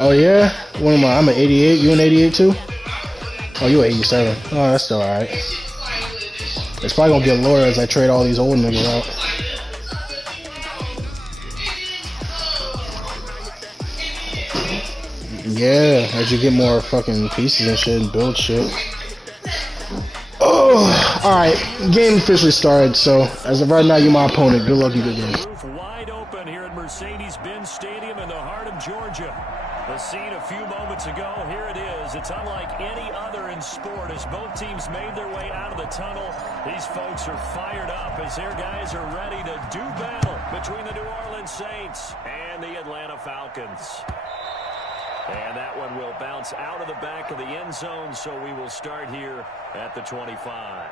Oh yeah? What am I? I'm an 88. You an 88 too? Oh, you an 87. Oh, that's still alright. It's probably gonna get lower as I trade all these old niggas out. Yeah, as you get more fucking pieces and shit and build shit. Oh, alright. Game officially started, so as of right now, you're my opponent. Good luck and good game. Wide open here at Mercedes-Benz Stadium in the heart of Georgia. The scene a few moments ago, here it is. It's unlike any other in sport as both teams made their way out of the tunnel. These folks are fired up as their guys are ready to do battle between the New Orleans Saints and the Atlanta Falcons. And that one will bounce out of the back of the end zone, so we will start here at the 25.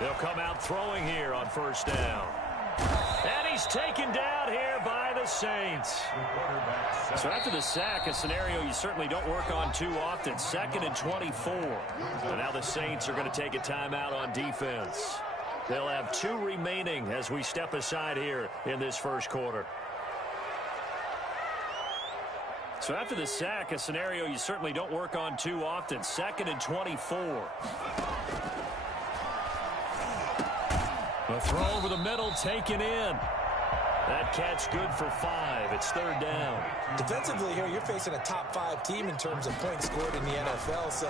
They'll come out throwing here on first down. And he's taken down here by the Saints. So after the sack, a scenario you certainly don't work on too often. 2nd and 24. And now the Saints are going to take a timeout on defense. They'll have 2 remaining as we step aside here in this first quarter. So after the sack, a scenario you certainly don't work on too often. 2nd and 24. A throw over the middle taken in. That catch good for 5. It's 3rd down. Defensively here, you're facing a top 5 team in terms of points scored in the NFL. So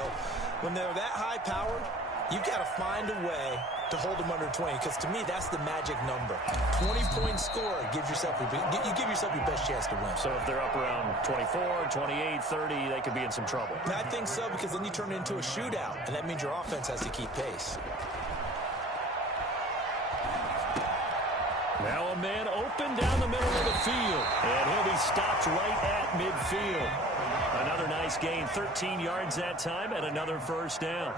when they're that high powered, you've got to find a way to hold them under 20. Because to me, that's the magic number. 20-point score gives yourself you give yourself your best chance to win. So if they're up around 24, 28, 30, they could be in some trouble. And I think so, because then you turn it into a shootout, and that means your offense has to keep pace. Now a man open down the middle of the field. And he'll be stopped right at midfield. Another nice gain, 13 yards that time, and another first down.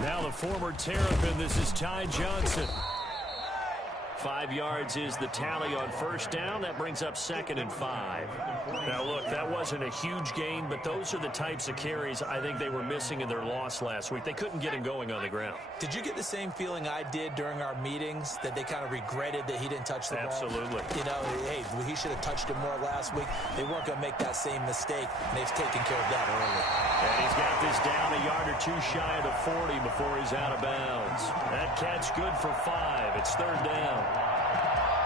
Now the former Terrapin, this is Ty Johnson. 5 yards is the tally on first down. That brings up 2nd and 5. Now, look, that wasn't a huge gain, but those are the types of carries I think they were missing in their loss last week. They couldn't get him going on the ground. Did you get the same feeling I did during our meetings, that they kind of regretted that he didn't touch the ball? Absolutely. You know, hey, he should have touched it more last week. They weren't going to make that same mistake, and they've taken care of that early. And he's got this down a yard or 2 shy of the 40 before he's out of bounds. That catch good for 5. It's 3rd down.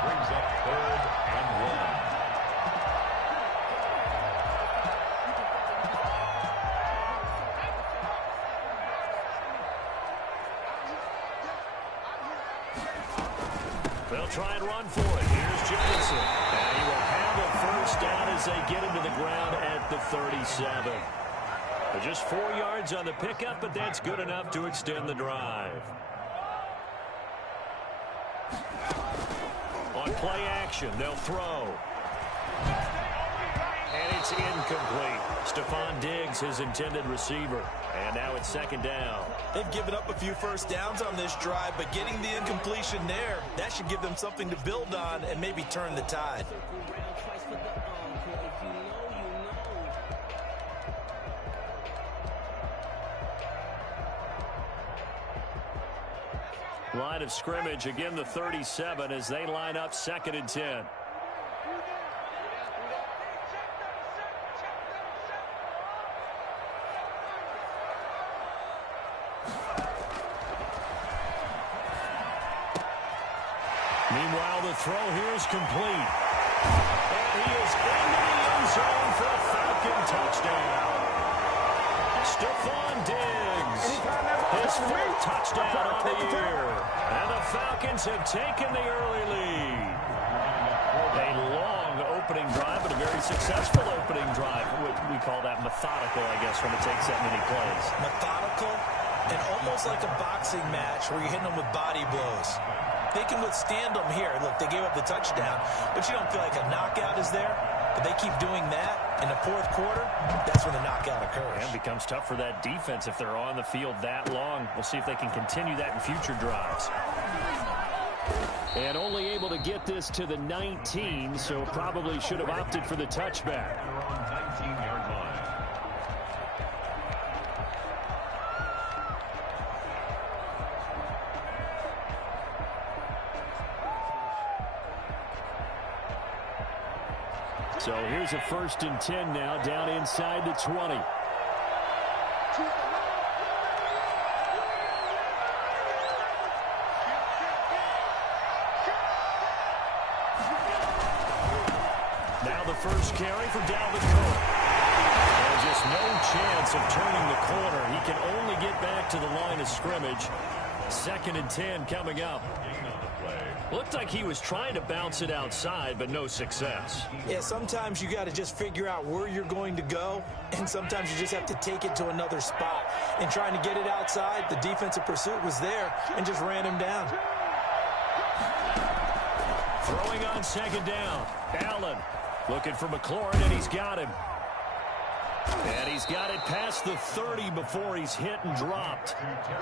Brings up 3rd and 1. They'll try and run for it. Here's Johnson. And he will have a first down as they get him to the ground at the 37. Just 4 yards on the pickup, but that's good enough to extend the drive. On play action, they'll throw. And it's incomplete. Stephon Diggs, his intended receiver. And now it's 2nd down. They've given up a few first downs on this drive, but getting the incompletion there, that should give them something to build on and maybe turn the tide. Line of scrimmage, again the 37 as they line up 2nd and 10. Meanwhile, the throw here is complete. And he is into the end zone for a Falcon touchdown. Stephon Diggs, his 4th touchdown of the year. And the Falcons have taken the early lead. A long opening drive, but a very successful opening drive. We call that methodical, I guess, when it takes that many plays. Methodical and almost like a boxing match where you're hitting them with body blows. They can withstand them here. Look, they gave up the touchdown, but you don't feel like a knockout is there. But they keep doing that in the fourth quarter, that's when the knockout occurs. And it becomes tough for that defense if they're on the field that long. We'll see if they can continue that in future drives. And only able to get this to the 19, so probably should have opted for the touchback. They're on 19-yard line. So here's a 1st and 10 now, down inside the 20. Now the first carry for Dalvin Cook. And just no chance of turning the corner. He can only get back to the line of scrimmage. 2nd and 10 coming up. Looked like he was trying to bounce it outside, but no success. Yeah, sometimes you got to just figure out where you're going to go, and sometimes you just have to take it to another spot. And trying to get it outside, the defensive pursuit was there and just ran him down. Throwing on 2nd down. Allen looking for McLaurin, and he's got him. And he's got it past the 30 before he's hit and dropped.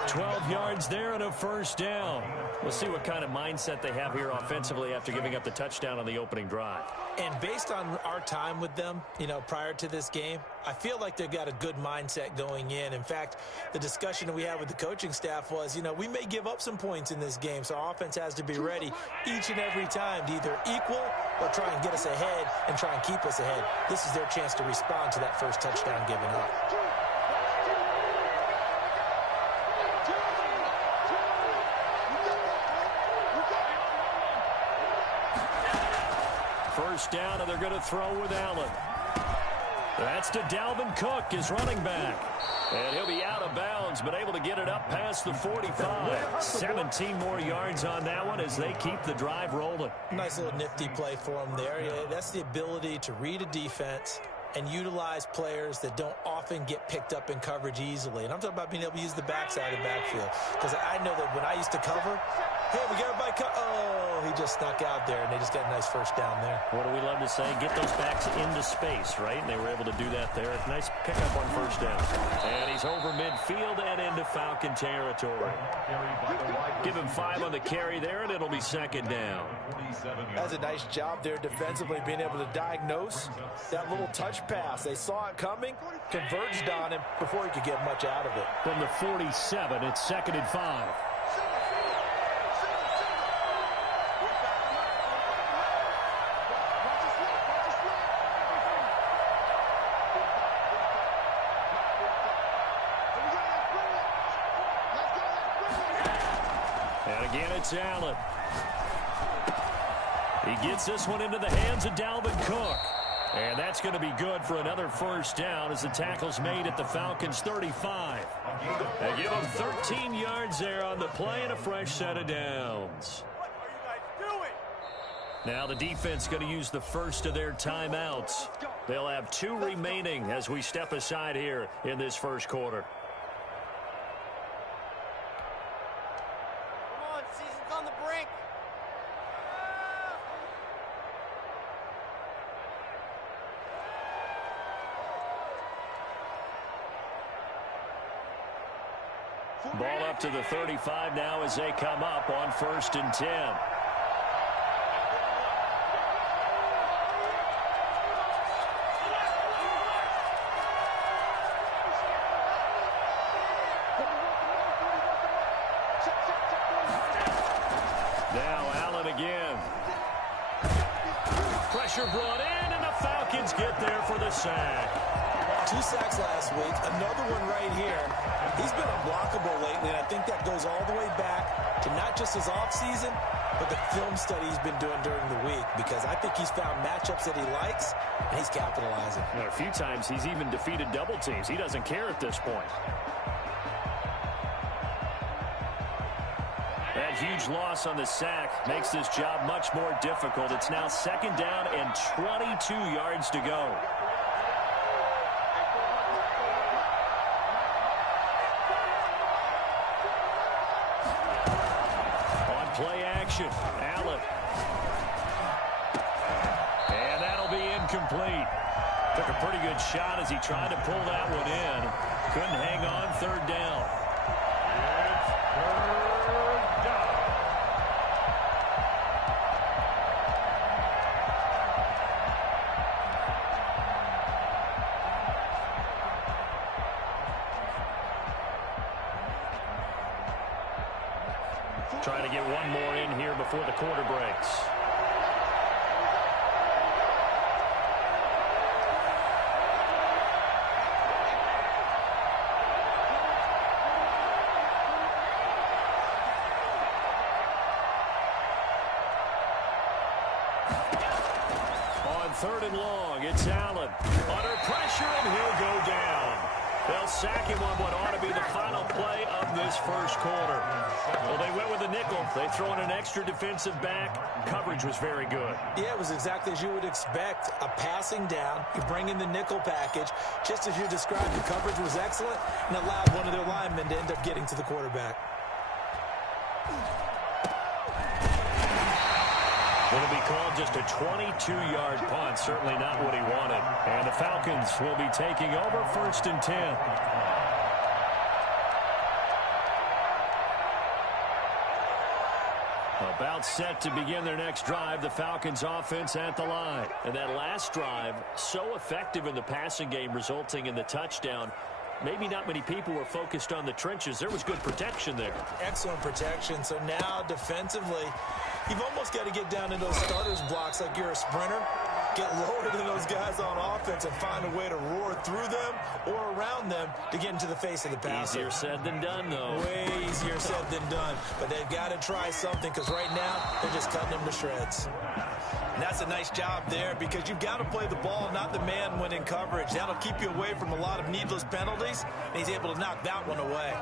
12 yards there and a 1st down. We'll see what kind of mindset they have here offensively after giving up the touchdown on the opening drive. And based on our time with them, prior to this game, I feel like they've got a good mindset going in. In fact, the discussion that we had with the coaching staff was, we may give up some points in this game, so our offense has to be ready each and every time to either equal or try and get us ahead and try and keep us ahead. This is their chance to respond to that first touchdown given up. First down, and they're going to throw with Allen. That's to Dalvin Cook, his running back. And he'll be out of bounds, but able to get it up past the 45. 17 more yards on that one as they keep the drive rolling. Nice little nifty play for him there. Yeah, that's the ability to read a defense and utilize players that don't often get picked up in coverage easily. And I'm talking about being able to use the backside of the backfield. Because I know that when I used to cover, hey, we got everybody oh, he just snuck out there, and they just got a nice first down there. What do we love to say? Get those backs into space, right? And they were able to do that there. Nice pickup on 1st down. And he's over midfield and into Falcon territory. Give him 5 on the carry there, and it'll be 2nd down. That's a nice job there defensively, being able to diagnose that little touch pass. They saw it coming, converged on him before he could get much out of it. From the 47, it's 2nd and 5. And again, it's Allen. He gets this one into the hands of Dalvin Cook. And that's going to be good for another 1st down as the tackle's made at the Falcons' 35. They give them 13 yards there on the play and a fresh set of downs. Now the defense going to use the first of their timeouts. They'll have 2 remaining as we step aside here in this first quarter. Come on, season's on the brink. Ball up to the 35 now as they come up on 1st and 10. Now Allen again. Pressure brought in, and the Falcons get there for the sack. 2 sacks last week, another one right here. He's been unblockable lately, and I think that goes all the way back to not just his offseason, but the film study he's been doing during the week, because I think he's found matchups that he likes, and he's capitalizing. A few times he's even defeated double teams. He doesn't care at this point. And huge loss on the sack makes this job much more difficult. It's now 2nd down and 22 yards to go. On play action, Allen. And that'll be incomplete. Took a pretty good shot as he tried to pull that one in. Couldn't hang on, 3rd down. It's 3rd down. Trying to get one more in here before the quarter breaks. On 3rd and long, it's Allen. Under pressure, and he'll go down. They'll sack him on what ought to be the final play of this first quarter. Well, they went with a nickel. They throw in an extra defensive back. Coverage was very good. Yeah, it was exactly as you would expect. A passing down. You bring in the nickel package. Just as you described, the coverage was excellent and allowed one of their linemen to end up getting to the quarterback. It'll be called just a 22-yard punt. Certainly not what he wanted. And the Falcons will be taking over 1st and 10. About set to begin their next drive, the Falcons offense at the line. And that last drive, so effective in the passing game, resulting in the touchdown. Maybe not many people were focused on the trenches. There was good protection there. Excellent protection. So now defensively, you've almost got to get down in those starters blocks like you're a sprinter. Get lower than those guys on offense and find a way to roar through them or around them to get into the face of the passer. Easier said than done, though. Way easier said than done. But they've got to try something because right now they're just cutting them to shreds. And that's a nice job there because you've got to play the ball, not the man when in coverage. That'll keep you away from a lot of needless penalties, and he's able to knock that one away.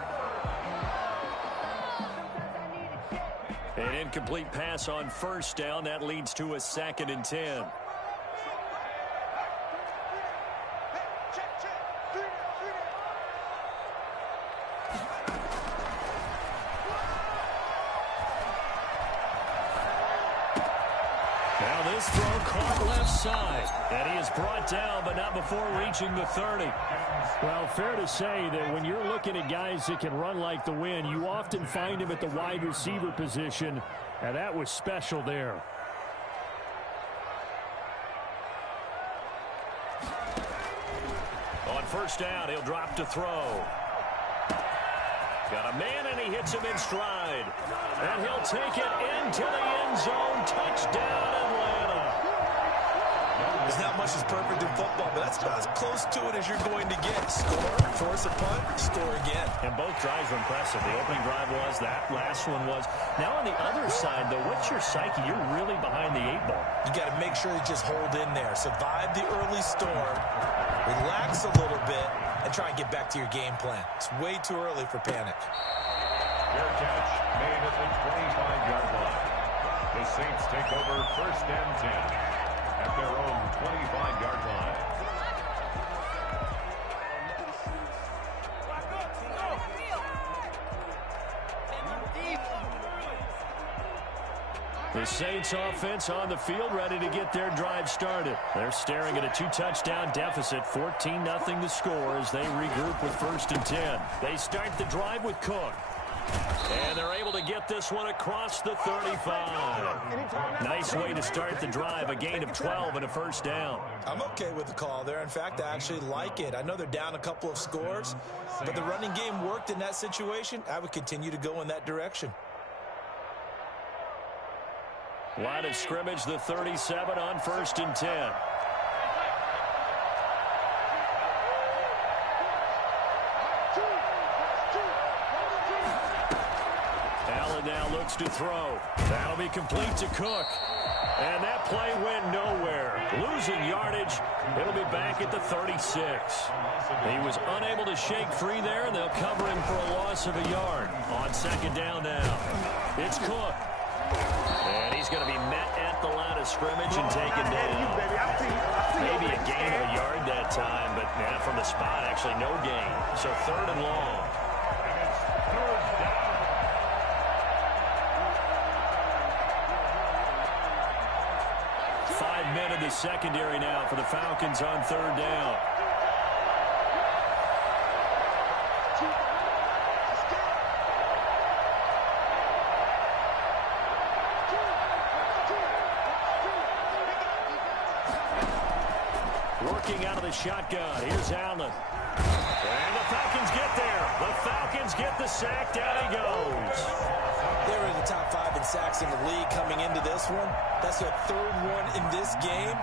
An incomplete pass on 1st down. That leads to a 2nd and 10. Now this throw caught left side. And he is brought down, but not before reaching the 30. Well, fair to say that when you're looking at guys that can run like the wind, you often find him at the wide receiver position, and that was special there. On 1st down, he'll drop to throw. Got a man, and he hits him in stride. And he'll take it into the end zone. Touchdown, Atlanta. There's not much that's perfect in football, but that's about as close to it as you're going to get. Score, force a punt, score again. And both drives were impressive. The opening drive was, that last one was. Now on the other side, though, what's your psyche? You're really behind the 8 ball. You got to make sure you just hold in there. Survive the early storm, relax a little bit, and try and get back to your game plan. It's way too early for panic. Fair catch made at the 25-yard line. The Saints take over 1st and 10 at their own 25-yard line. The Saints offense on the field ready to get their drive started. They're staring at a 2-touchdown deficit, 14-0 the score as they regroup with 1st and 10. They start the drive with Cook. And they're able to get this one across the 35. Nice way to start the drive, a gain of 12 and a 1st down. I'm okay with the call there. In fact, I actually like it. I know they're down a couple of scores, but the running game worked in that situation. I would continue to go in that direction. Line of scrimmage, the 37 on 1st and 10. Allen now looks to throw. That'll be complete to Cook. And that play went nowhere. Losing yardage. It'll be back at the 36. He was unable to shake free there, and they'll cover him for a loss of a yard. On second down now. It's Cook. And he's going to be met at the line of scrimmage and taken down. Maybe a gain of a yard that time, but from the spot, actually no gain. So third and long. And it's third down. 5 men in the secondary now for the Falcons on third down. Working out of the shotgun. Here's Allen. And the Falcons get there. The Falcons get the sack. Down he goes. They were in the top 5 in sacks in the league coming into this one. That's their third one in this game.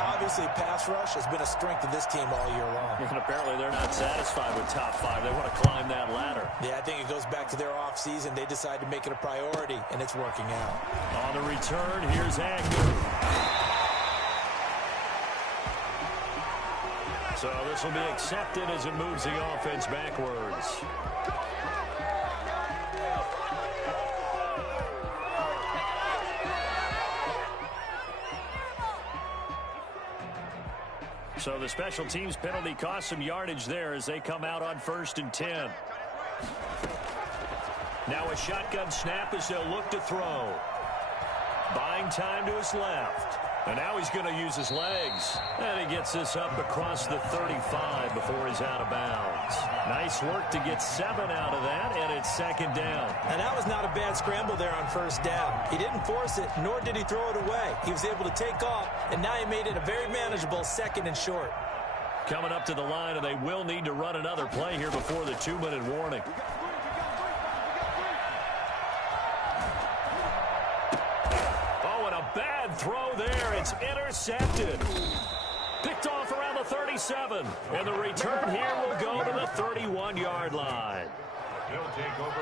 Obviously, pass rush has been a strength of this team all year long. And apparently they're not satisfied with top 5. They want to climb that ladder. Yeah, I think it goes back to their offseason. They decided to make it a priority, and it's working out. On the return, here's Agnew. So this will be accepted as it moves the offense backwards. So the special teams penalty cost some yardage there as they come out on 1st and 10. Now a shotgun snap as they'll look to throw. Buying time to his left. And now he's going to use his legs. And he gets this up across the 35 before he's out of bounds. Nice work to get 7 out of that, and it's second down. And that was not a bad scramble there on first down. He didn't force it, nor did he throw it away. He was able to take off, and now he made it a very manageable 2nd and short. Coming up to the line, and they will need to run another play here before the 2-minute warning. Bad throw there. It's intercepted. Picked off around the 37. And the return here will go to the 31-yard line.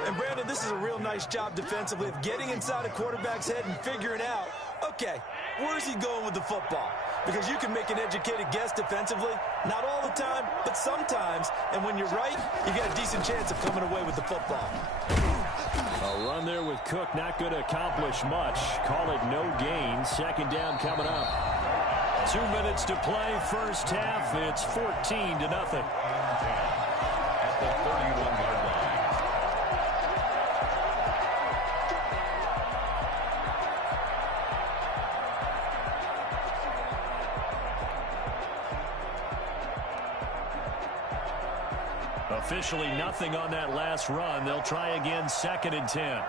And Brandon, this is a real nice job defensively of getting inside a quarterback's head and figuring out, okay, where's he going with the football? Because you can make an educated guess defensively. Not all the time, but sometimes. And when you're right, you got a decent chance of coming away with the football. A run there with Cook, not going to accomplish much. Call it no gain. Second down coming up. 2 minutes to play, first half. It's 14-0. At the 31-yard line. Officially nothing on that last run. They'll try again, 2nd and 10.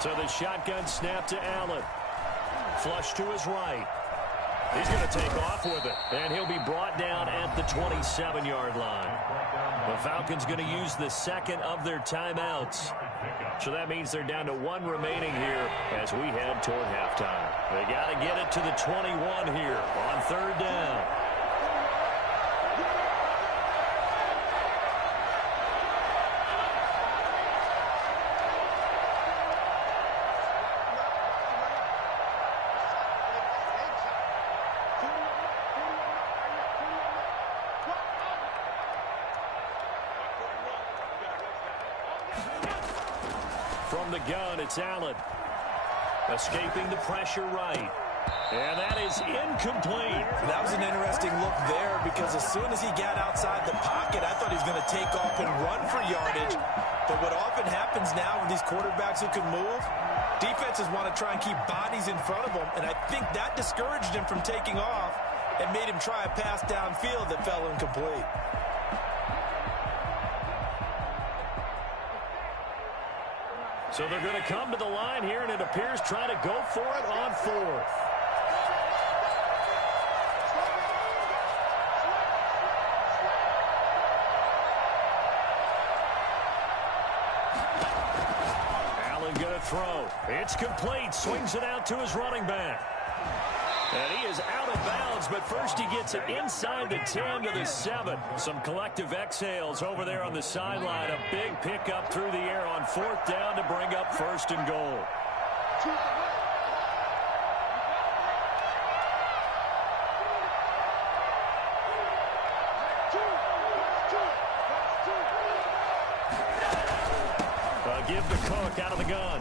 So the shotgun snap to Allen. Flush to his right. He's going to take off with it, and he'll be brought down at the 27-yard line. The Falcons going to use the 2nd of their timeouts. So that means they're down to 1 remaining here as we head toward halftime. They got to get it to the 21 here on 3rd down. From the gun, it's Allen. Escaping the pressure right. And that is incomplete. That was an interesting look there because as soon as he got outside the pocket, I thought he was going to take off and run for yardage. But what often happens now with these quarterbacks who can move, defenses want to try and keep bodies in front of them. And I think that discouraged him from taking off and made him try a pass downfield that fell incomplete. So they're going to come to the line here, and it appears trying to go for it on 4th. Allen going to throw. It's complete. Swings it out to his running back. And he is out of bounds, but first he gets it inside the 10 to the 7. Some collective exhales over there on the sideline. A big pickup through the air on 4th down to bring up 1st and goal. Give the Cook out of the gun.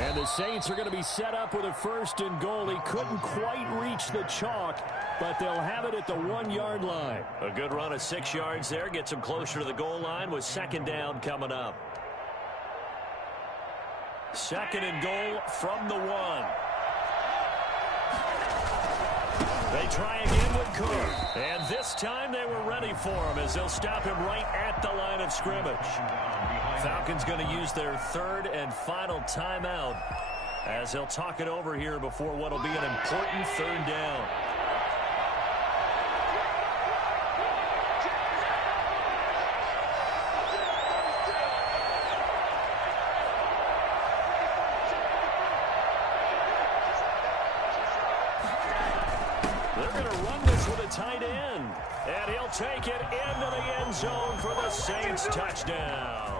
And the Saints are going to be set up with a 1st and goal. He couldn't quite reach the chalk, but they'll have it at the 1-yard line. A good run of 6 yards there. Gets them closer to the goal line with 2nd down coming up. 2nd and goal from the 1. They try again with Cook. And this time they were ready for him as they'll stop him right at the line of scrimmage. Falcons going to use their 3rd and final timeout as they'll talk it over here before what will be an important 3rd down. They're going to run this with a tight end. And he'll take it into the end zone for the Saints touchdown.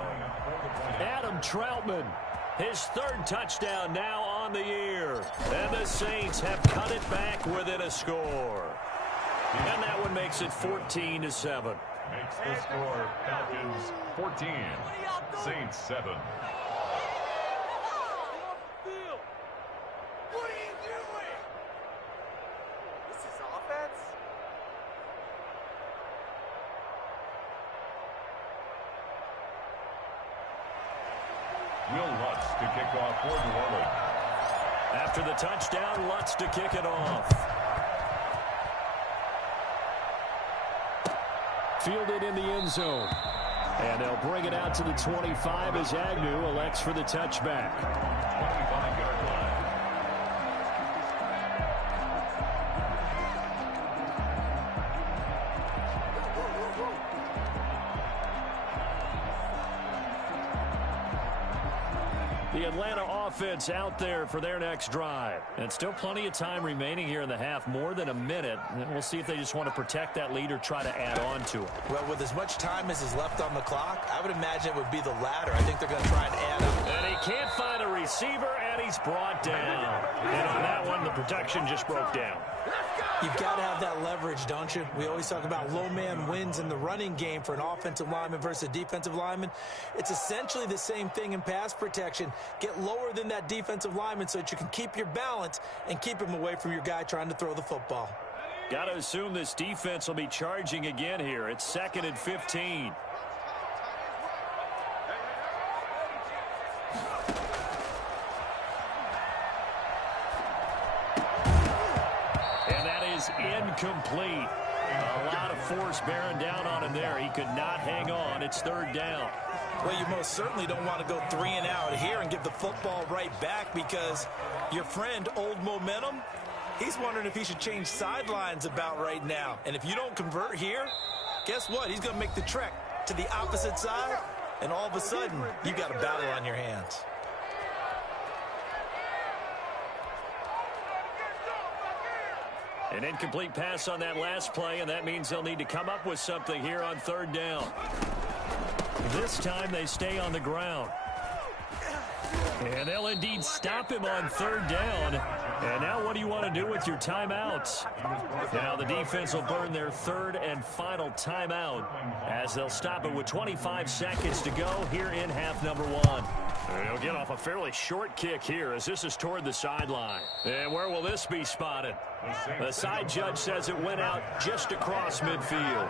Adam Troutman, his 3rd touchdown now on the year. And the Saints have cut it back within a score. And that one makes it 14-7. Makes the score Falcons 14, Saints 7. What are you doing? This is offense? Will Lutz to kick off for New Orleans. After the touchdown, Lutz to kick it off. Fielded in the end zone. And they'll bring it out to the 25 as Agnew elects for the touchback. 25-yard line. The Atlanta offense out there for their next drive. And still plenty of time remaining here in the half, more than a minute. And we'll see if they just want to protect that lead or try to add on to it. Well, with as much time as is left on the clock, I would imagine it would be the latter. I think they're going to try and add up. And he can't find a receiver, and he's brought down. And on that one, the protection just broke down. You've got to have that leverage, don't you? We always talk about low man wins in the running game for an offensive lineman versus a defensive lineman. It's essentially the same thing in pass protection. Get lower than that defensive lineman so that you can keep your balance and keep him away from your guy trying to throw the football. Got to assume this defense will be charging again here. It's 2nd and 15. Incomplete. A lot of force bearing down on him there. He could not hang on. It's 3rd down. Well, you most certainly don't want to go 3 and out here and give the football right back because your friend, Old Momentum, he's wondering if he should change sidelines about right now. And if you don't convert here, guess what? He's going to make the trek to the opposite side, and all of a sudden, you got a battle on your hands. An incomplete pass on that last play, and that means they'll need to come up with something here on 3rd down. This time they stay on the ground. And they'll indeed stop him on 3rd down. And now what do you want to do with your timeouts? Now the defense will burn their 3rd and final timeout as they'll stop it with 25 seconds to go here in half number 1. He'll get off a fairly short kick here as this is toward the sideline. And where will this be spotted? The side judge says it went out just across midfield.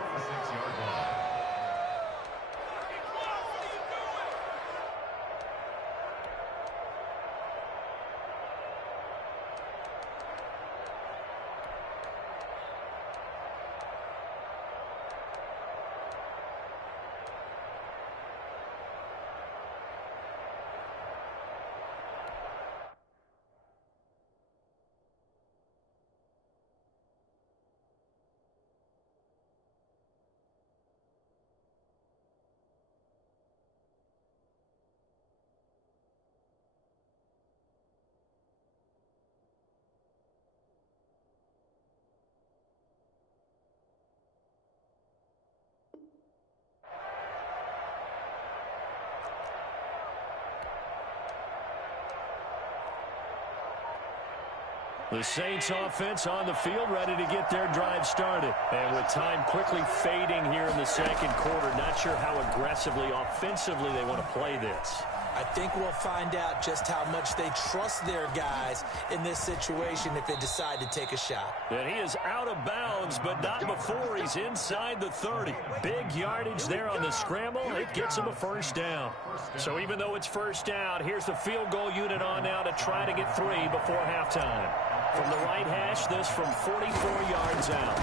The Saints offense on the field, ready to get their drive started. And with time quickly fading here in the second quarter, not sure how aggressively, offensively they want to play this. I think we'll find out just how much they trust their guys in this situation if they decide to take a shot. And he is out of bounds, but not before he's inside the 30. Big yardage there on the scramble. It gets him a first down. So even though it's first down, here's the field goal unit on now to try to get 3 before halftime. From the right hash, this from 44 yards out.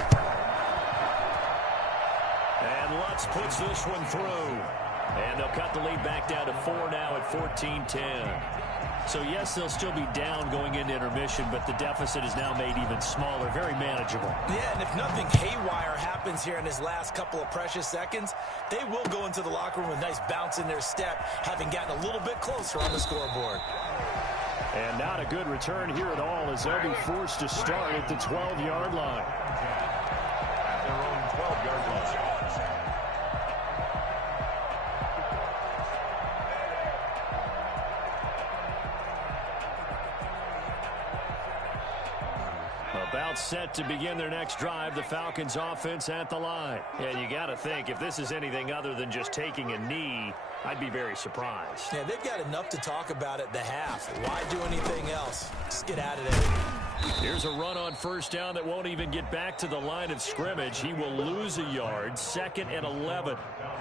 And Lutz puts this one through. And they'll cut the lead back down to 4 now at 14-10. So, yes, they'll still be down going into intermission, but the deficit is now made even smaller, very manageable. Yeah, and if nothing haywire happens here in his last couple of precious seconds, they will go into the locker room with a nice bounce in their step, having gotten a little bit closer on the scoreboard. And not a good return here at all as they'll be forced to start at the 12-yard line. At their own 12-yard line. About set to begin their next drive, the Falcons offense at the line. And you got to think, if this is anything other than just taking a knee, I'd be very surprised. Yeah, they've got enough to talk about at the half. Why do anything else? Just get out of there. Here's a run on first down that won't even get back to the line of scrimmage. He will lose a yard, 2nd and 11.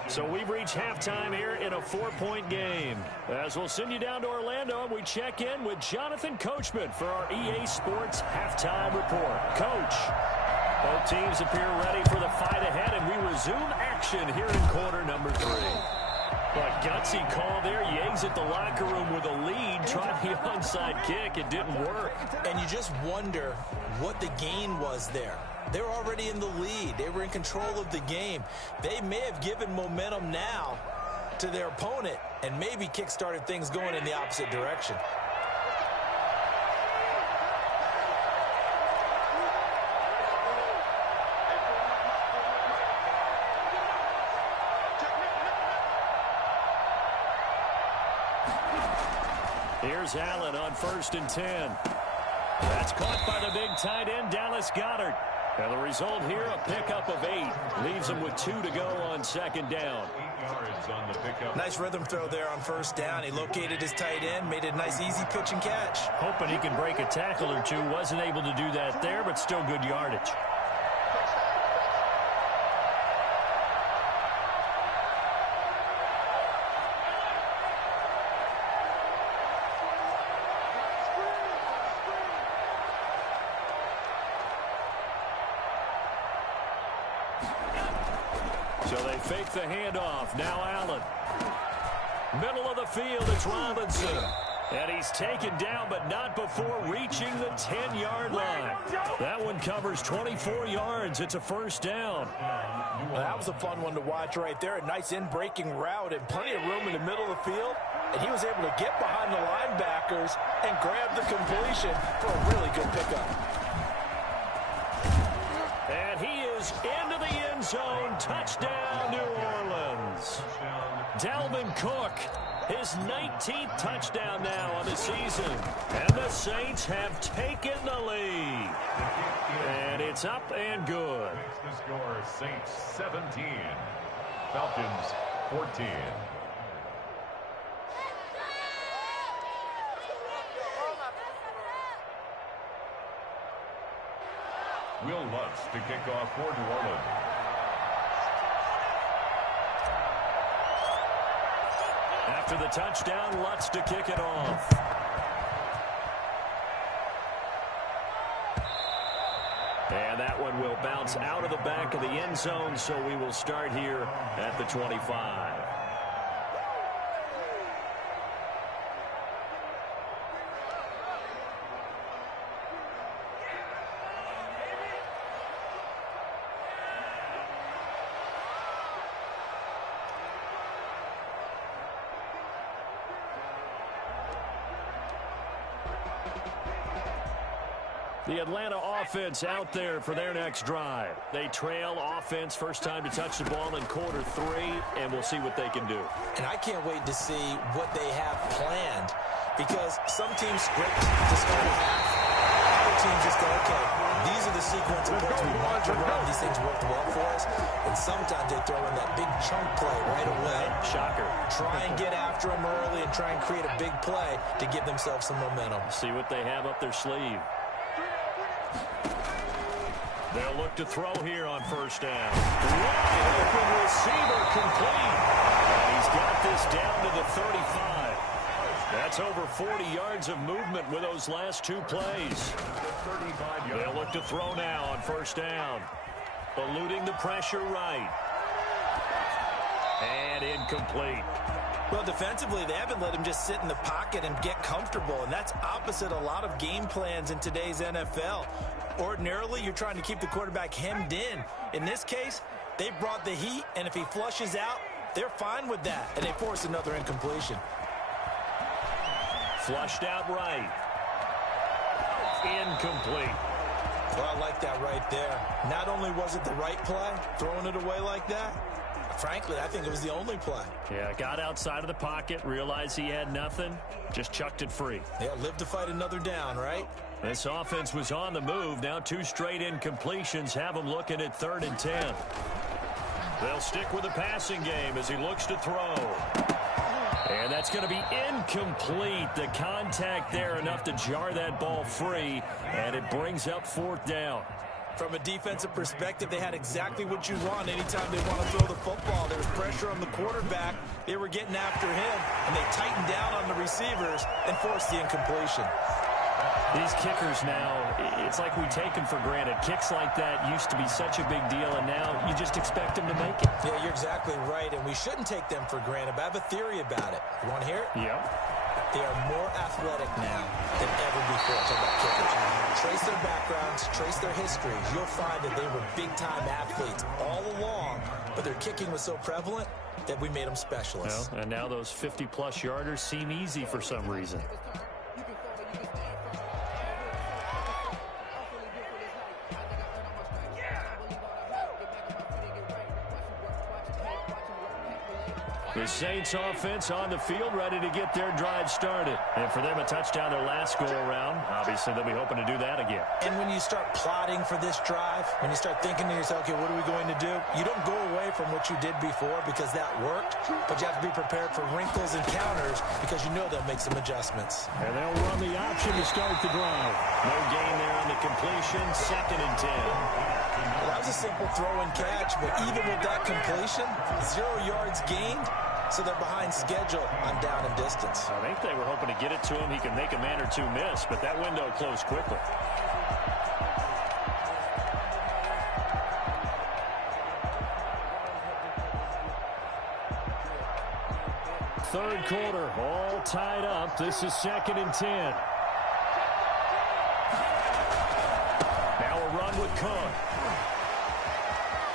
So we've reached halftime here in a 4-point game. As we'll send you down to Orlando, we check in with Jonathan Coachman for our EA Sports Halftime Report. Coach, both teams appear ready for the fight ahead, and we resume action here in quarter number 3. But gutsy call there. He exit the locker room with a lead. Tried the onside kick. It didn't work. And you just wonder what the gain was there. They're already in the lead. They were in control of the game. They may have given momentum now to their opponent and maybe kick-started things going in the opposite direction. Here's Allen on 1st and 10. That's caught by the big tight end, Dallas Goedert. And the result here, a pickup of 8. Leaves him with 2 to go on 2nd down. 8 yards on the pickup. Nice rhythm throw there on 1st down. He located his tight end, made it a nice easy pitch and catch. Hoping he can break a tackle or two. Wasn't able to do that there, but still good yardage. So they fake the handoff. Now Allen. Middle of the field, it's Robinson. And he's taken down, but not before reaching the 10-yard line. That one covers 24 yards. It's a first down. Well, that was a fun one to watch right there. A nice in-breaking route and plenty of room in the middle of the field. And he was able to get behind the linebackers and grab the completion for a really good pickup. And he is into the end zone. Touchdown, New Orleans. Dalvin Cook, his 19th touchdown now on the season. And the Saints have taken the lead. And it's up and good. Makes the score Saints 17, Falcons 14. Will Lutz to kick off for New Orleans. After the touchdown, Lutz to kick it off. And that one will bounce out of the back of the end zone, so we will start here at the 25. The Atlanta offense out there for their next drive. They trail offense, first time to touch the ball in quarter 3, and we'll see what they can do. And I can't wait to see what they have planned, because some teams script to start a half. teams just go, okay, these are the sequence of plays we want to run. These things worked well for us. And sometimes they throw in that big chunk play right away. Shocker. Try and get after them early and try and create a big play to give themselves some momentum. See what they have up their sleeve. They'll look to throw here on first down. Wide open receiver complete. And he's got this down to the 35. That's over 40 yards of movement with those last two plays. They'll look to throw now on first down. Eluding the pressure right. And incomplete. Well, defensively, they haven't let him just sit in the pocket and get comfortable, and that's opposite a lot of game plans in today's NFL. Ordinarily, you're trying to keep the quarterback hemmed in. In this case, they brought the heat, and if he flushes out, they're fine with that, and they force another incompletion. Flushed out right. Incomplete. Well, I like that right there. Not only was it the right play, throwing it away like that, frankly, I think it was the only play. Yeah, got outside of the pocket, realized he had nothing, just chucked it free. Yeah, live to fight another down, right? This offense was on the move. Now two straight incompletions have them looking at 3rd and 10. They'll stick with the passing game as he looks to throw. And that's going to be incomplete. The contact there enough to jar that ball free, and it brings up 4th down. From a defensive perspective, they had exactly what you want anytime they want to throw the football. There was pressure on the quarterback. They were getting after him, and they tightened down on the receivers and forced the incompletion. These kickers now, it's like we take them for granted. Kicks like that used to be such a big deal, and now you just expect them to make it. Yeah, you're exactly right, and we shouldn't take them for granted, but I have a theory about it. You want to hear it? Yep. They are more athletic now than ever before. Talk about kickers. Trace their backgrounds, trace their histories. You'll find that they were big-time athletes all along, but their kicking was so prevalent that we made them specialists. Well, and now those 50-plus yarders seem easy for some reason. The Saints offense on the field, ready to get their drive started. And for them, a touchdown their last go-around. Obviously, they'll be hoping to do that again. And when you start plotting for this drive, when you start thinking to yourself, okay, what are we going to do? You don't go away from what you did before because that worked, but you have to be prepared for wrinkles and counters because you know they'll make some adjustments. And they'll run the option to start the drive. No gain there on the completion, 2nd and 10. Well, that was a simple throw and catch, but even with that completion, 0 yards gained. So they're behind schedule on down and distance. I think they were hoping to get it to him. He can make a man or two miss, but that window closed quickly. Third quarter, all tied up. This is 2nd and 10. Now a run with Cook.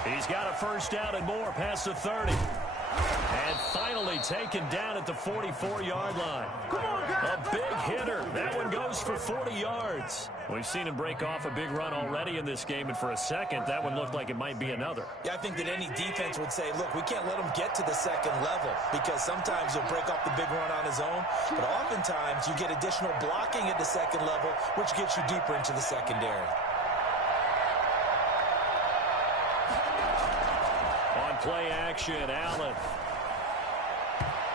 He's got a first down and more past the 30. And finally taken down at the 44-yard line. A big hitter. That one goes for 40 yards. We've seen him break off a big run already in this game, and for a second, that one looked like it might be another. Yeah, I think that any defense would say, look, we can't let him get to the second level because sometimes he'll break off the big run on his own, but oftentimes you get additional blocking at the second level, which gets you deeper into the secondary. Play action, Allen.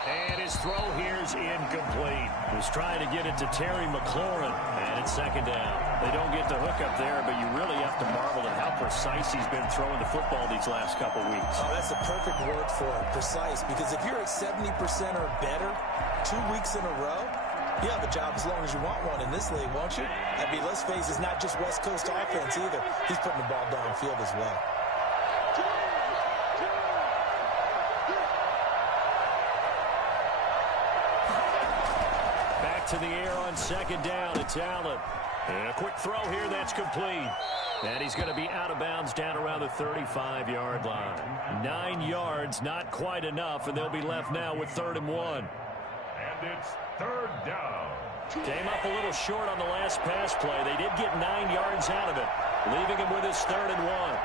And his throw here is incomplete. Was trying to get it to Terry McLaurin, and it's 2nd down. They don't get the hook up there, but you really have to marvel at how precise he's been throwing the football these last couple weeks. Oh, that's the perfect word for it, precise, because if you're at 70% or better 2 weeks in a row, you have a job as long as you want one in this league, won't you? I mean, let's face it, it's not just West Coast offense either. He's putting the ball downfield as well. To the air on 2nd down. It's Allen. And a quick throw here that's complete. And he's going to be out of bounds down around the 35-yard line. 9 yards, not quite enough, and they'll be left now with 3rd and 1. And it's 3rd down. Came up a little short on the last pass play. They did get 9 yards out of it, leaving him with his 3rd and 1.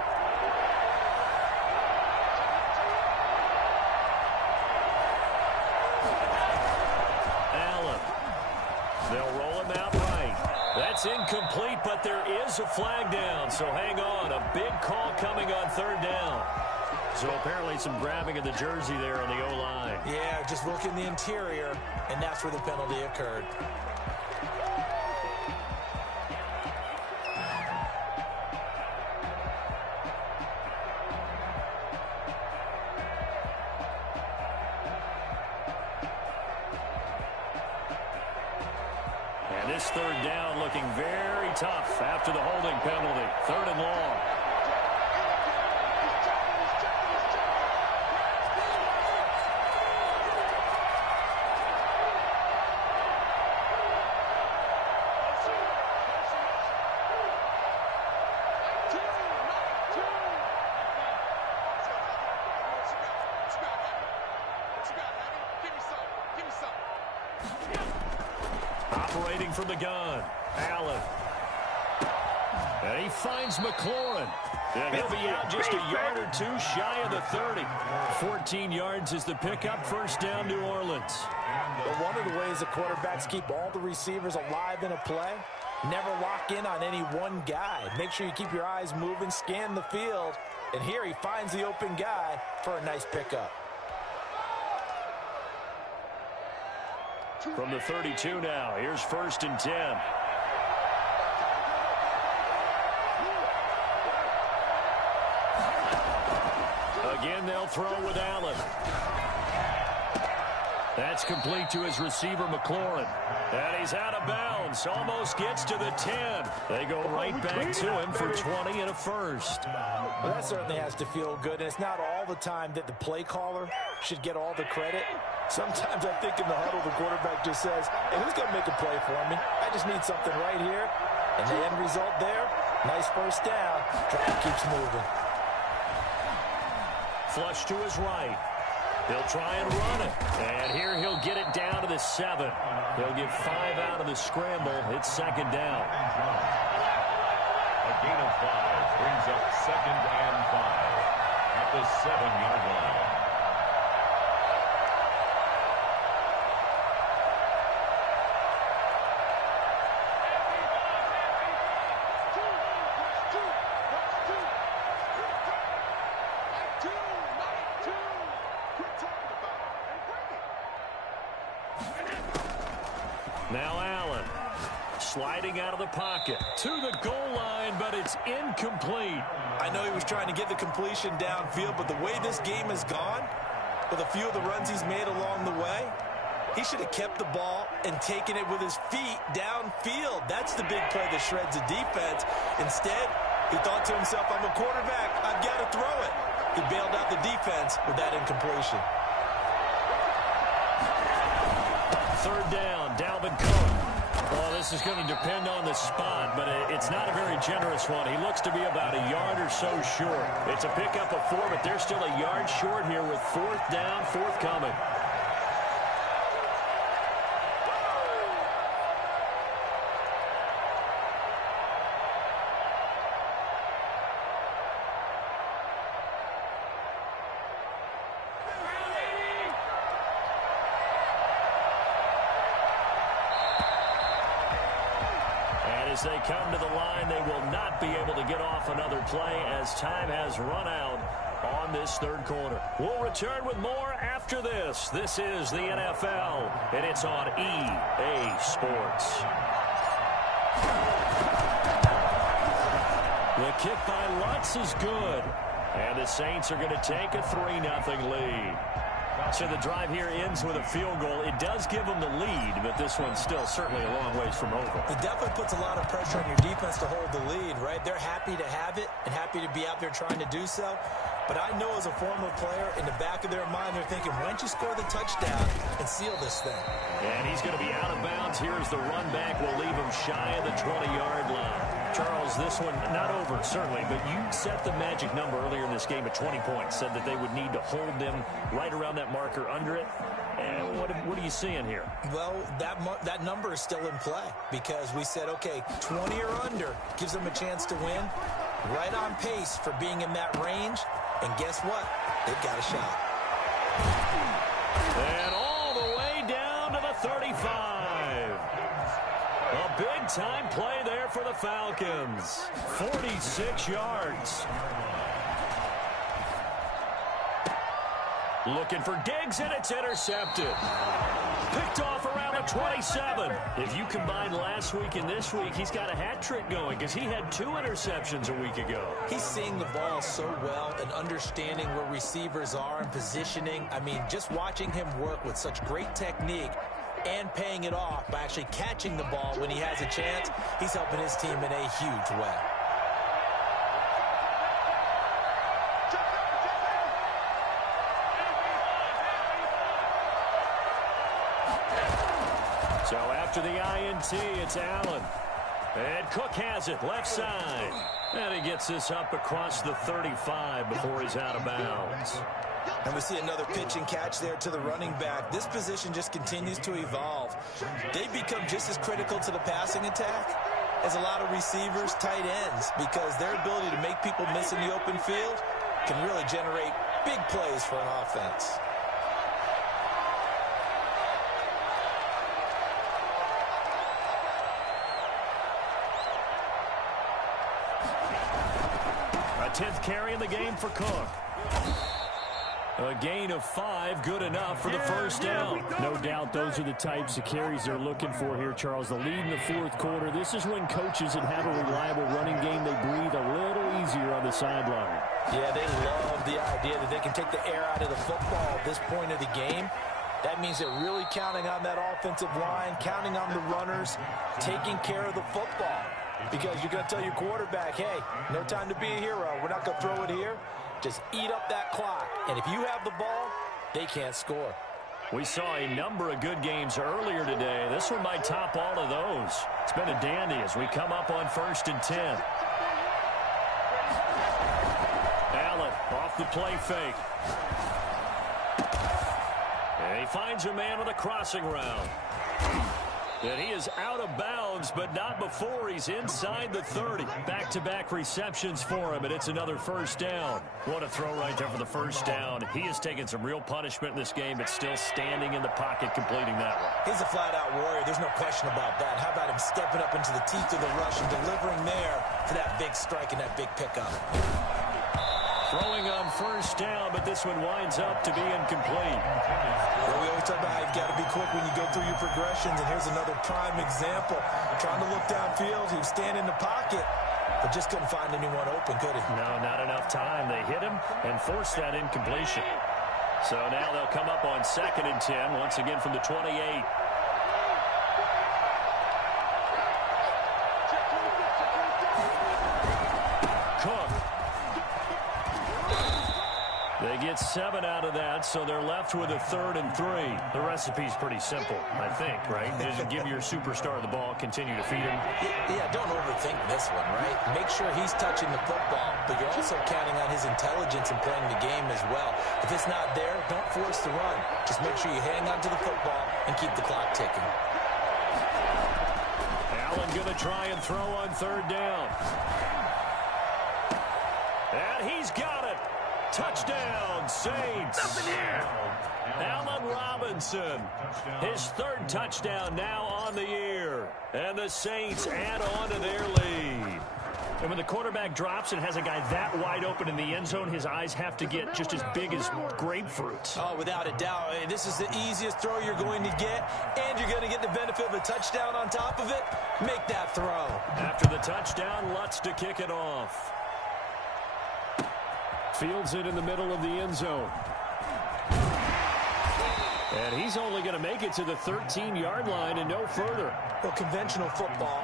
It's incomplete, but there is a flag down. So hang on. A big call coming on third down. So apparently some grabbing of the jersey there on the O-line. Yeah, just look in the interior, and that's where the penalty occurred. And this third down looking very tough after the holding penalty. Third and long. Operating from the gun, Allen. And he finds McLaurin. And he'll be out just a yard or two shy of the 30. 14 yards is the pickup. First down, New Orleans. But one of the ways the quarterbacks keep all the receivers alive in a play, never lock in on any one guy. Make sure you keep your eyes moving, scan the field. And here he finds the open guy for a nice pickup. From the 32 now, here's first and 10. Again, they'll throw with Allen. That's complete to his receiver, McLaurin. And he's out of bounds. Almost gets to the 10. They go right back to him for 20 and a first. Well, that certainly has to feel good. And it's not all the time that the play caller should get all the credit. Sometimes I think in the huddle, the quarterback just says, hey, who's going to make a play for me? I just need something right here. And the end result there, nice first down. Drive keeps moving. Flush to his right. He'll try and run it. And here he'll get it down to the 7. He'll get 5 out of the scramble. It's second down. A gain of 5 brings up second and 5 at the 7-yard line. Now Allen sliding out of the pocket to the goal line, but it's incomplete. I know he was trying to get the completion downfield, but the way this game has gone, with a few of the runs he's made along the way, he should have kept the ball and taken it with his feet downfield. That's the big play that shreds the defense. Instead, he thought to himself, I'm a quarterback, I've got to throw it. He bailed out the defense with that incompletion. Third down, Dalvin Cook. Well, this is going to depend on the spot, but it's not a very generous one. He looks to be about a yard or so short. It's a pickup of 4, but they're still a yard short here with fourth down, forthcoming. As they come to the line, they will not be able to get off another play as time has run out on this third quarter. We'll return with more after this. This is the NFL, and it's on EA Sports. The kick by Lutz is good, and the Saints are going to take a 3-0 lead. So the drive here ends with a field goal. It does give them the lead, but this one's still certainly a long ways from over. It definitely puts a lot of pressure on your defense to hold the lead, right? They're happy to have it and happy to be out there trying to do so. But I know as a former player, in the back of their mind, they're thinking, why don't you score the touchdown and seal this thing? And he's going to be out of bounds. Here's the run back. We'll leave him shy of the 20-yard line. Charles, this one not over, certainly, but you set the magic number earlier in this game at 20 points, said that they would need to hold them right around that marker under it. And what are you seeing here? Well, that number is still in play because we said, okay, 20 or under gives them a chance to win. Right on pace for being in that range. And guess what? They've got a shot. And all the way down to the 35. A big-time play there the Falcons. 46 yards. Looking for Diggs, and it's intercepted. Picked off around the 27. If you combine last week and this week, he's got a hat trick going because he had 2 interceptions a week ago. He's seeing the ball so well and understanding where receivers are and positioning. I mean, just watching him work with such great technique and paying it off by actually catching the ball when he has a chance, he's helping his team in a huge way. So after the INT, it's Allen. And Cook has it, left side. And he gets this up across the 35 before he's out of bounds. And we see another pitch and catch there to the running back. This position just continues to evolve. They become just as critical to the passing attack as a lot of receivers, tight ends, because their ability to make people miss in the open field can really generate big plays for an offense. A 10th carry in the game for Cook. A gain of 5, good enough for the first down. No doubt those are the types of carries they're looking for here, Charles. The lead in the fourth quarter. This is when coaches that have a reliable running game, they breathe a little easier on the sideline. Yeah, they love the idea that they can take the air out of the football at this point of the game. That means they're really counting on that offensive line, counting on the runners, taking care of the football. Because you're going to tell your quarterback, hey, no time to be a hero. We're not going to throw it here. Just eat up that clock. And if you have the ball, they can't score. We saw a number of good games earlier today. This one might top all of those. It's been a dandy as we come up on 1st and 10. Allen off the play fake. And he finds a man with a crossing route. And he is out of bounds, but not before he's inside the 30. Back-to-back receptions for him, and it's another first down. What a throw right there for the first down. He has taken some real punishment in this game, but still standing in the pocket completing that one. He's a flat-out warrior. There's no question about that. How about him stepping up into the teeth of the rush and delivering there for that big strike and that big pickup? Throwing on first down, but this one winds up to be incomplete. Well, we always talk about how you've got to be quick when you go through your progressions, and here's another prime example. Trying to look downfield, he was standing in the pocket, but just couldn't find anyone open, could he? No, not enough time. They hit him and forced that incompletion. So now they'll come up on 2nd and 10, once again from the 28. They get 7 out of that, so they're left with a 3rd and 3. The recipe's pretty simple, I think, right? Just give your superstar the ball, continue to feed him. Yeah, don't overthink this one, right? Make sure he's touching the football, but you're also counting on his intelligence in playing the game as well. If it's not there, don't force the run. Just make sure you hang on to the football and keep the clock ticking. Allen going to try and throw on 3rd down. And he's got it. Touchdown, Saints. Allen Robinson, his 3rd touchdown now on the year. And the Saints add on to their lead. And when the quarterback drops and has a guy that wide open in the end zone, his eyes have to get just as big as grapefruits. Oh, without a doubt. This is the easiest throw you're going to get, and you're going to get the benefit of a touchdown on top of it. Make that throw. After the touchdown, Lutz to kick it off. Fields it in the middle of the end zone. And he's only going to make it to the 13-yard line and no further. Well, conventional football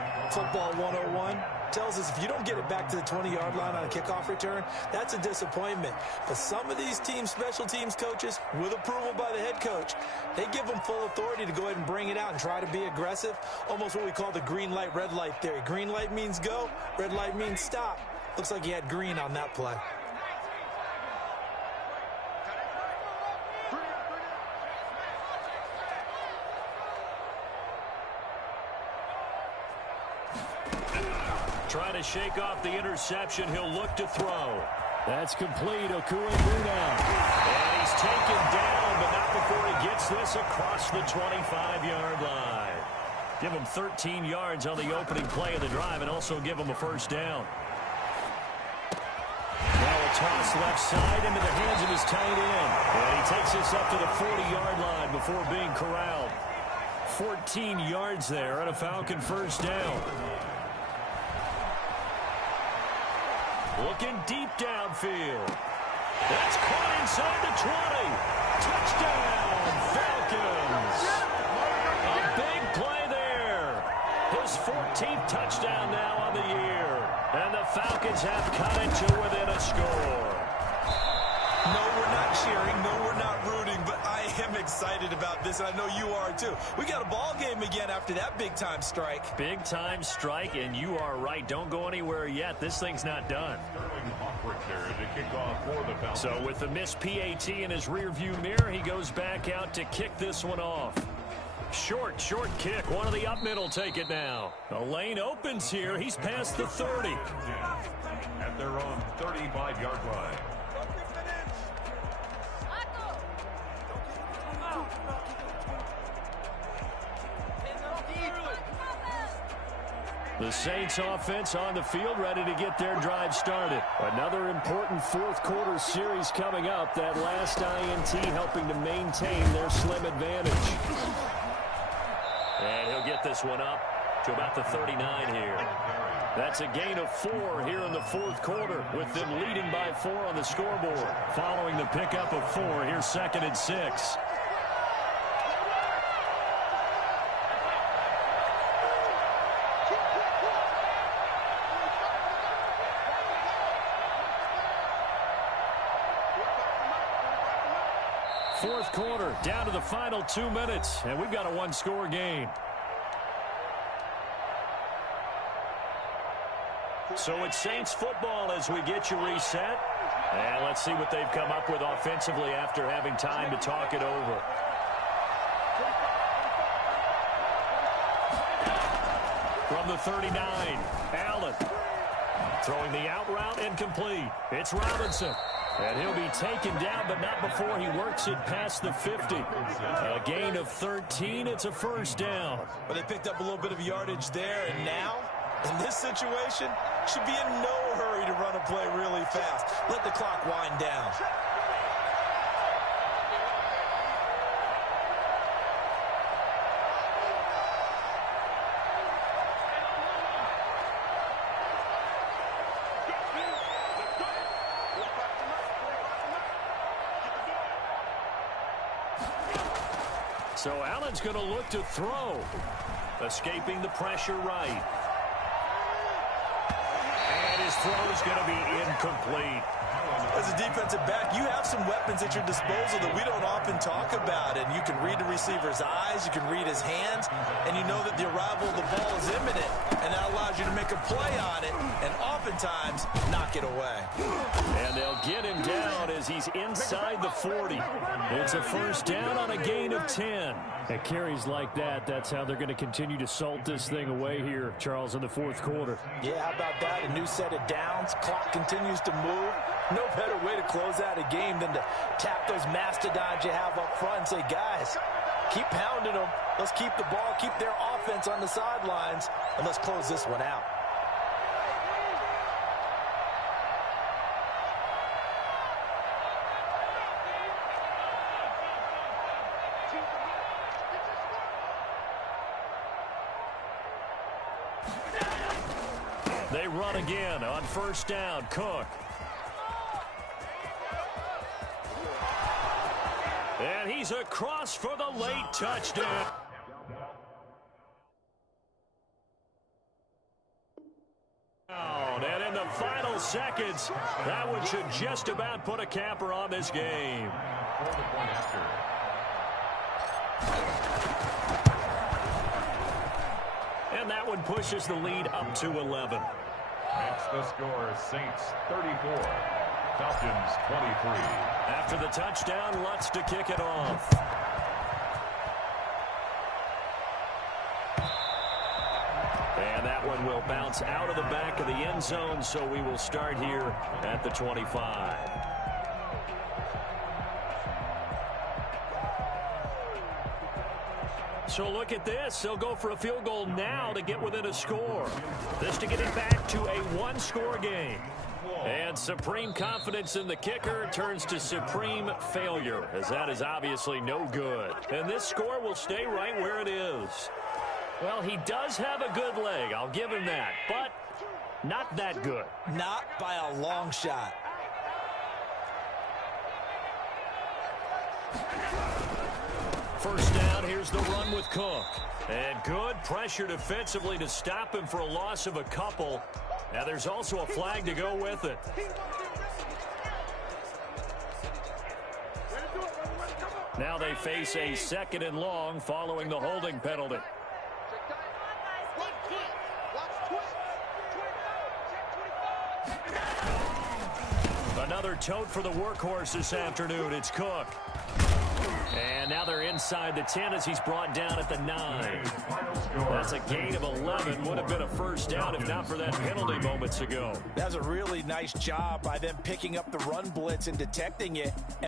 101, tells us if you don't get it back to the 20-yard line on a kickoff return, that's a disappointment. But some of these teams, special teams coaches, with approval by the head coach, they give them full authority to go ahead and bring it out and try to be aggressive. Almost what we call the green light, red light theory. Green light means go, red light means stop. Looks like he had green on that play. Trying to shake off the interception. He'll look to throw. That's complete. Okuegbuna. And he's taken down, but not before he gets this across the 25-yard line. Give them 13 yards on the opening play of the drive and also give them a first down. Now a toss left side into the hands of his tight end. And he takes this up to the 40-yard line before being corralled. 14 yards there and a Falcon first down. Looking deep downfield. That's caught inside the 20. Touchdown, Falcons. A big play there. His 14th touchdown now on the year. And the Falcons have cut it to within a score. No, we're not cheering. No, we're not rooting. But I am excited about this, and I know you are too. We got a ball game again after that big-time strike. Big-time strike, and you are right. Don't go anywhere yet. This thing's not done. So with the missed PAT in his rearview mirror, he goes back out to kick this one off. Short kick. One of the up middle take it now. The lane opens here. He's past the 30. At their own 35-yard line. The Saints offense on the field, ready to get their drive started. Another important fourth quarter series coming up. That last INT helping to maintain their slim advantage. And he'll get this one up to about the 39 here. That's a gain of 4 here in the fourth quarter, with them leading by 4 on the scoreboard. Following the pickup of 4, here's 2nd and 6. Fourth quarter, down to the final 2 minutes, and we've got a one-score game. So it's Saints football as we get you reset. And let's see what they've come up with offensively after having time to talk it over. From the 39, Allen. Throwing the out route incomplete. It's Robinson. And he'll be taken down, but not before he works it past the 50. A gain of 13. It's a first down. Well, they picked up a little bit of yardage there, and now, in this situation, should be in no hurry to run a play really fast. Let the clock wind down. So Allen's going to look to throw. Escaping the pressure right. And his throw is going to be incomplete. As a defensive back, you have some weapons at your disposal that we don't often talk about. And you can read the receiver's eyes, you can read his hands, and you know that the arrival of the ball is imminent. And that allows you to make a play on it and oftentimes knock it away. And they'll get him down as he's inside the 40. It's a first down on a gain of 10. At carries like that, that's how they're going to continue to salt this thing away here, Charles, in the fourth quarter. Yeah, how about that? A new set of downs. Clock continues to move. No better way to close out a game than to tap those mastodons you have up front and say, guys, keep pounding them. Let's keep the ball, keep their offense on the sidelines, and let's close this one out. They run again on first down. Cook. And he's across for the late touchdown. And in the final seconds, that one should just about put a capper on this game. And that one pushes the lead up to 11. Makes the score Saints 34, Falcons 23. After the touchdown, Lutz to kick it off. And that one will bounce out of the back of the end zone, so we will start here at the 25. So look at this. They'll go for a field goal now to get within a score. This to get it back to a one-score game. And supreme confidence in the kicker turns to supreme failure, as that is obviously no good. And this score will stay right where it is. Well, he does have a good leg. I'll give him that. But not that good. Not by a long shot. First down, here's the run with Cook. And good pressure defensively to stop him for a loss of a couple. Now there's also a flag to go with it. Now they face a 2nd and long following the holding penalty. Another tote for the workhorse this afternoon. It's Cook. And now they're inside the 10 as he's brought down at the 9. That's a gain of 11. Would have been a first down if not for that penalty moments ago. That was a really nice job by them picking up the run blitz and detecting it.